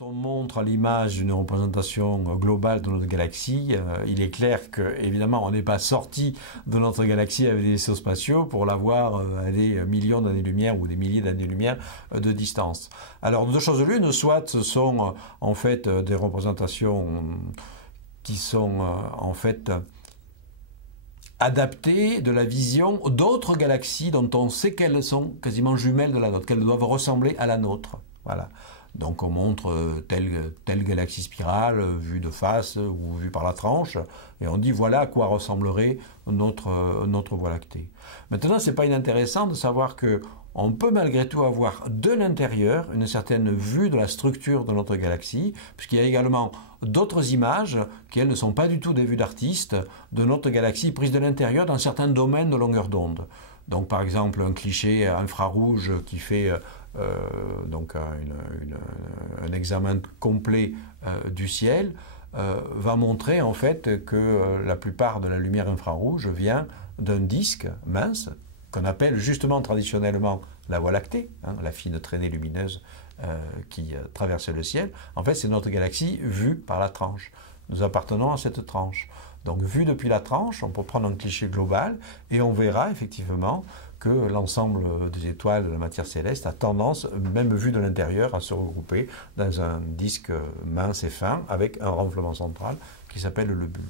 Quand on montre l'image d'une représentation globale de notre galaxie, il est clair que, évidemment, on n'est pas sorti de notre galaxie avec des vaisseaux spatiaux pour la voir à des millions d'années-lumière ou des milliers d'années-lumière de distance. Alors, deux choses l'une, soit ce sont en fait des représentations qui sont en fait adaptées de la vision d'autres galaxies dont on sait qu'elles sont quasiment jumelles de la nôtre, qu'elles doivent ressembler à la nôtre. Voilà. Donc on montre telle galaxie spirale vue de face ou vue par la tranche, et on dit voilà à quoi ressemblerait notre Voie lactée. Maintenant, c'est pas inintéressant de savoir que on peut malgré tout avoir de l'intérieur une certaine vue de la structure de notre galaxie, puisqu'il y a également d'autres images qui, elles, ne sont pas du tout des vues d'artistes de notre galaxie prises de l'intérieur dans certains domaines de longueur d'onde. Donc par exemple un cliché infrarouge qui fait donc un examen complet du ciel va montrer en fait que la plupart de la lumière infrarouge vient d'un disque mince qu'on appelle justement traditionnellement la Voie lactée, hein, la fine traînée lumineuse qui traverse le ciel. En fait, c'est notre galaxie vue par la tranche. Nous appartenons à cette tranche. Donc, vu depuis la tranche, on peut prendre un cliché global et on verra effectivement que l'ensemble des étoiles de la matière céleste a tendance, même vu de l'intérieur, à se regrouper dans un disque mince et fin avec un renflement central qui s'appelle le bulbe.